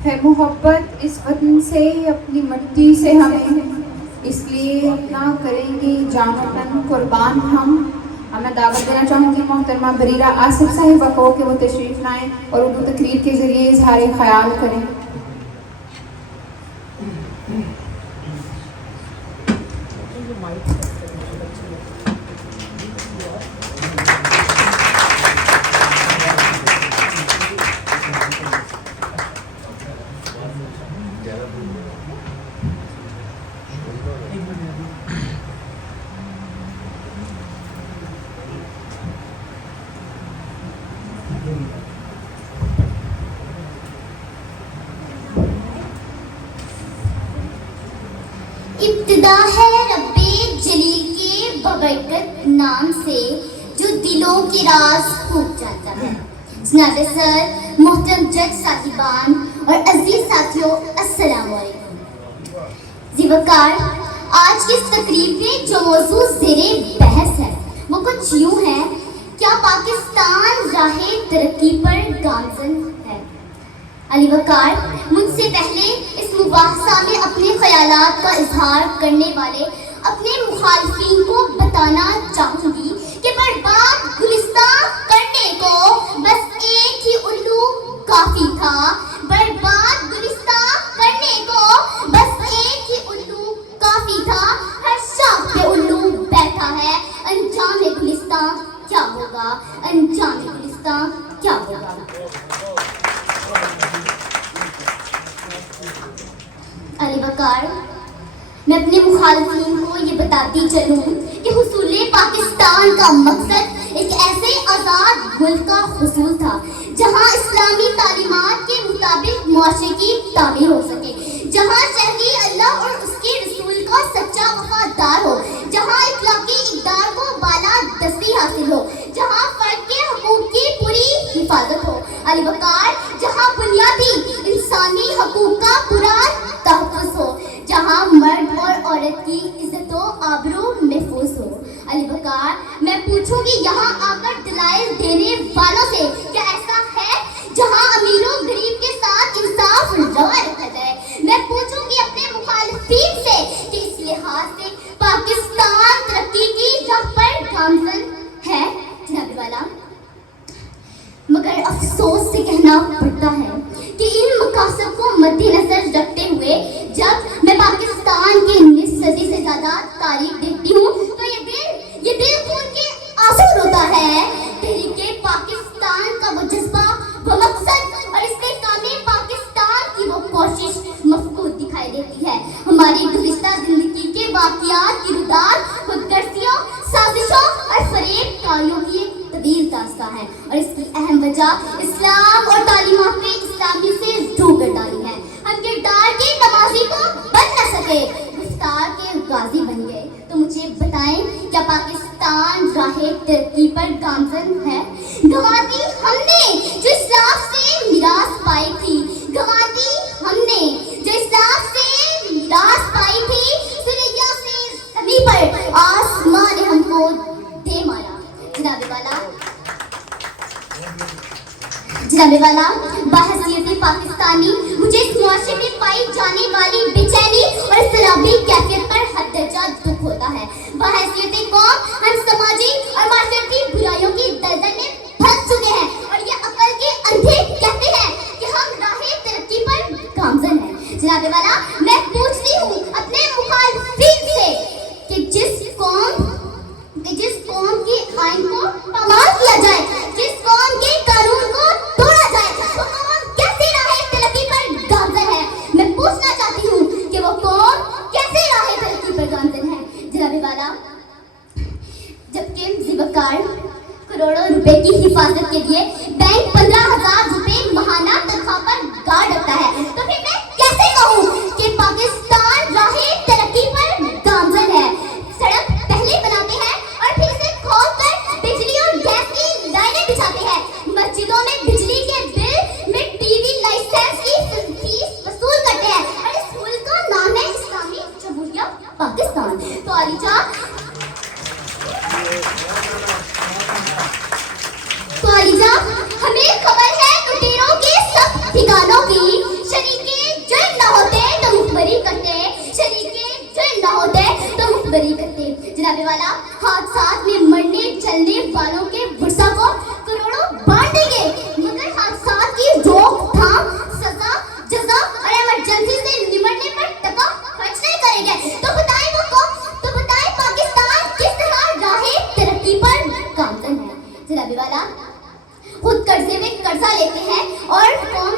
है मोहब्बत इस वतन से, अपनी मिट्टी से हमें, इसलिए अपना करेंगे जानो तन कुर्बान हम। अब मैं दावत देना चाहूँगी मोहतरमा बरीरा आसिफ साहिबा को कि वो तशरीफ़ लाएँ और उर्दू तकरीर के ज़रिए इजहार ख्याल करें। इब्तिदा है रब्बे जलील के बबरकत नाम से, जो दिलों के राज खूब जानता है। जनाब सर, मोहतरम जज साहिबान और अजीज साथियों, अस्सलाम वालेकुम। ज़िवकार, आज की इस तकरीब में जो मौजू ज़ेरे बहस है वो कुछ यूँ है, क्या पाकिस्तान राहे तरक्की पर गामज़न है? अली वकार, मुझसे पहले इस मुबाहसा में अपने ख्यालात का इजहार करने वाले अपने मुखालफीन को बताना चाहूँगी कि बर्बाद गुलिस्तान करने को बस एक ही उल्लू काफ़ी था। बर्बाद गुलिस्तान करने को बस एक ही उल्लू काफ़ी था। हर शाख पे उल्लू बैठा है, अंजाम गुलिस्तान क्या होगा? अंजाम गुलिस्तान क्या होगा? अली वकार, मैं अपने मुखालफीन को ये बताती चलूँ कि हुसूले पाकिस्तान का मकसद एक ऐसे आज़ाद मुल्क का हुसूल था जहाँ इस्लामी तालीमात के मुताबिक मुआशरे की तामीर हो सके, जहाँ शहरी अल्लाह और उसके रसूल का सच्चा वफादार हो, जहाँ इखलाकी इक़दार को बाला दस्ती हासिल हो, जहाँ फ़र्द के हकूक़ की पूरी हिफाजत हो। अली वकार, जहाँ बुनियादी इंसानी हकूक़ का पूरा तहफ़्फ़ुज़ हो, जहाँ मर्द और औरत की इज्जत व आबरू महफूज हो। अली वकार, मैं पूछूंगी यहाँ आकर दलाइल देने वालों से, क्या ऐसा है जहाँ अमीरों गरीब के साथ इंसाफ रवा रखा जाए? मैं पूछूंगी अपने मुखालिफीन से कि इस लिहाज से पाकिस्तान तरक्की की राह पर गामज़न है? जनाब वाला, मगर अफसोस से कहना पड़ता है कि इन मकासद को मद्देनजर रखते हुए जब मैं पाकिस्तान के निस्फ सदी से ज़्यादा तारीख देखती हूँ तो ये दिल खून के आंसू रोता है। तहरीके पाकिस्तान का वो जज्बा, वो मकसद और इस्तेकामे पाकिस्तान की वो कोशिश मफकूद दिखाई देती है। हमारी गुज़िश्ता जिंदगी के वाक़ियात की रुदार खुदगर्जियों, साजिशों और फरेब कारियों की एक तवील दास्तां है और इसकी अहम वजह इस्लाम और तालीमात इस्लामी से रूबदारी है। हम किरदार के नमाजी को बन न सके, गिरफ्तार के गाजी बन गए। तो मुझे बताएं, क्या पाकिस्तान राहे तरक्की पर गामज़न है? गंवा दी हमने जो इस्लाम से मिरास पाई थी, गंवा दी हमने जो इस्लाम से मिरास पाई थी। सुरैया से ज़मीं पर आसमान ने हमको दे मारा। जनाबे वाला, बाहसियत पाकिस्तानी मुझे इस मुआशरे में पाई जाने वाली बेचैनी और सलाबी कैफियत पर हद दर्जा दुख होता है। बाहसियत कौम हम समाजी और माशरती बुराइयों की दलदल में फंस चुके हैं और ये अकल के अंधे कहते हैं कि हम राहे तरक्की पर गामज़न हैं। जनाबे वाला, मैं पूछती हूँ अपने मुखालिफिन से कि जिस कौम के आइन को पामाल किया जाए, जिस कौम के कानून को तोड़ा जाए, वो कौम कैसे राहे तरक्की पर गामज़न है? मैं पूछना चाहती हूँ कि वो कौम कैसे राहे तरक्की पर गामज़न है? जनाबे वाला, जबकि ज़िवकार करोड़ों रुपए की हिफाजत के लिए बैंक 15,000 रुपए महाना तनख्वाह पर गार्ड रखता है, तो फिर मैं कैसे कहूँ कि पाकिस्तान राहे तरक्की पर गामज़न है? सड़क पहले बनाते हैं और फिर इसे खोदकर बिजली और गैस की लाइनें बिछाते हैं। मस्जिदों में बिजली के बिल में टीवी लाइसेंस की फीस वसूल करते हैं और इस मुल्क का नाम है इस्लामी जमहूरियत पाकिस्तान। तो अलीजा, बरी करते। जनाबे वाला, हादसात में मरने चलने वालों के बुरसा को करोड़ों बांट देंगे, मगर हादसात की रोकथाम, सजा, जजा और इमरजेंसी से निपटने पर टका खर्च नहीं करेंगे। तो बताएं वो कौन, तो बताएं पाकिस्तान किस तरह राहे तरक्की पर गामजन है। जनाबे वाला, खुद कर्जे में कर्जा लेते हैं और कौम